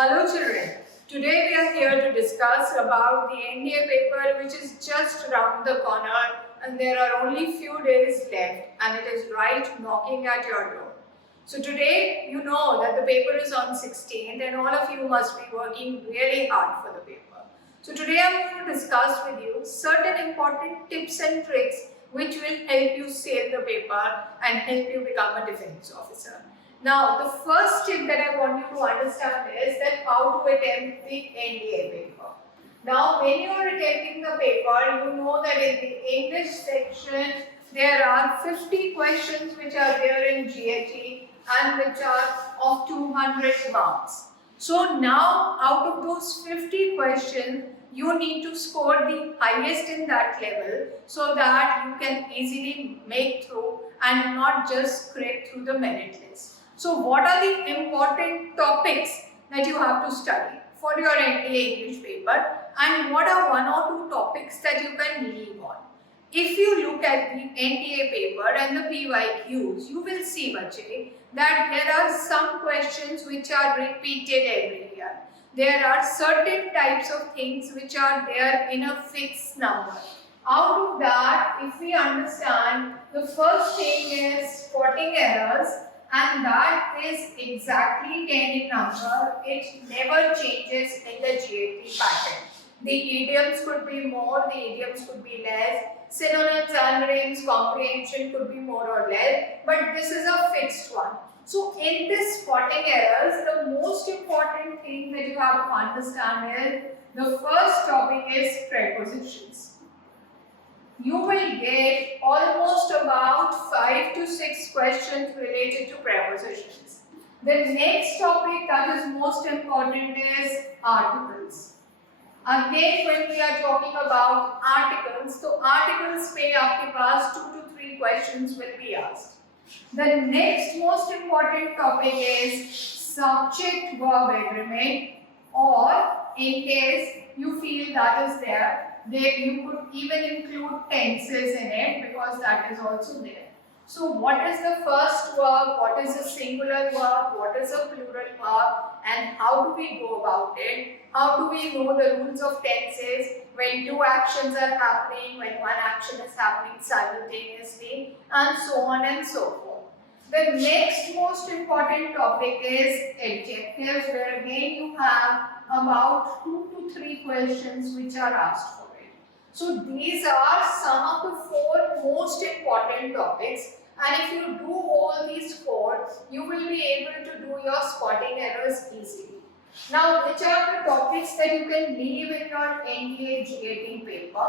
Hello children, today we are here to discuss about the NDA paper which is just around the corner and there are only few days left and it is right knocking at your door. So today you know that the paper is on 16th and all of you must be working really hard for the paper. So today I am going to discuss with you certain important tips and tricks which will help you sail the paper and help you become a defense officer. Now, the first tip that I want you to understand is that how to attempt the NDA paper. Now, when you are attempting the paper, you know that in the English section, there are 50 questions which are there in GAT and which are of 200 marks. So now, out of those 50 questions, you need to score the highest in that level so that you can easily make through and not just scrape through the merit list. So what are the important topics that you have to study for your NDA English paper and what are one or two topics that you can leave on? If you look at the NDA paper and the PYQs, you will see Bache, that there are some questions which are repeated every year. There are certain types of things which are there in a fixed number. Out of that, if we understand, the first thing is spotting errors. And that is exactly 10 in number. It never changes in the GAT pattern. The idioms could be more, the idioms could be less. Synonyms, antonyms, comprehension could be more or less. But this is a fixed one. So in this spotting errors, the most important thing that you have to understand is the first topic is prepositions. You will get almost about 5 to 6 questions related to prepositions. The next topic that is most important is articles. Again, when we are talking about articles, so articles पे आपके पास 2 to 3 questions will be asked. The next most important topic is subject-verb agreement, or in case you feel that is there, you could even include tenses in it because that is also there. So what is the first verb, what is a singular verb, what is a plural verb, and how do we go about it? How do we know the rules of tenses when two actions are happening, when one action is happening simultaneously, and so on and so forth. The next most important topic is adjectives, where again you have about 2 to 3 questions which are asked for. So these are some of the 4 most important topics, and if you do all these 4, you will be able to do your spotting errors easily. Now, which are the topics that you can leave in your NDA GAT paper?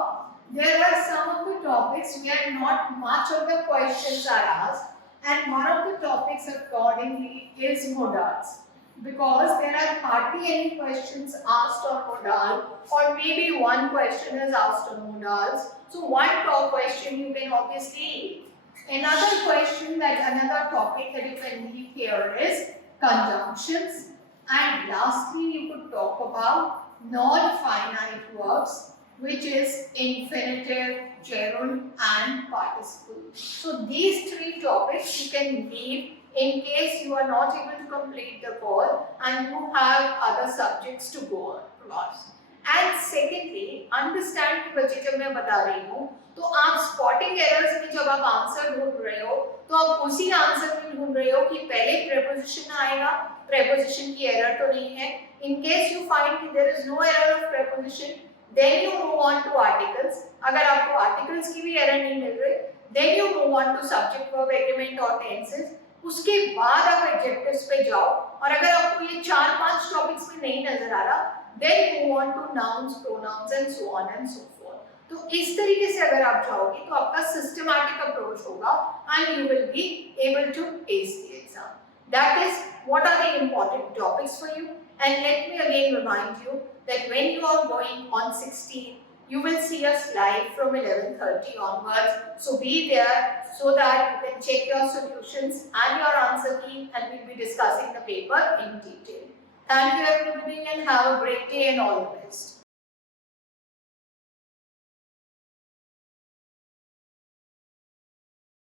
There are some of the topics where not much of the questions are asked, and one of the topics accordingly is modals. Because there are hardly any questions asked on modal, or maybe one question is asked on modals. So one top question you can obviously leave. Another topic that you can leave here is conjunctions. And lastly, you could talk about non-finite verbs, which is infinitive, gerund and participle. So these 3 topics you can leave in case you are not able to complete the course and you have other subjects to go across. And secondly, understand कि बच्चे जब मैं बता रही हूँ तो आप spotting errors में जब आप आंसर ढूंढ रहे हो तो आप उसी आंसर में ढूंढ रहे हो कि पहले preposition आएगा, preposition की error तो नहीं है. In case you find कि there is no error of preposition, then you move on to articles. अगर आपको articles की भी error नहीं मिल रही, then you move on to subject verb agreement or tenses. उसके बाद आप एडजेक्टिव्स पे जाओ, और अगर आपको ये 4-5 टॉपिक्स में नहीं नजर आ रहा, then move on to nouns, pronouns and so on and so forth. तो इस तरीके से अगर आप जाओगे तो आपका systematic approach होगा and you will be able to ace the exam. That is what are the important topics for you. And let me again remind you that when you are going on 16, you will see us live from 11:30 onwards. So be there so that you can check your solutions and your answer key, and we'll be discussing the paper in detail. Thank you everybody and have a great day and all the best.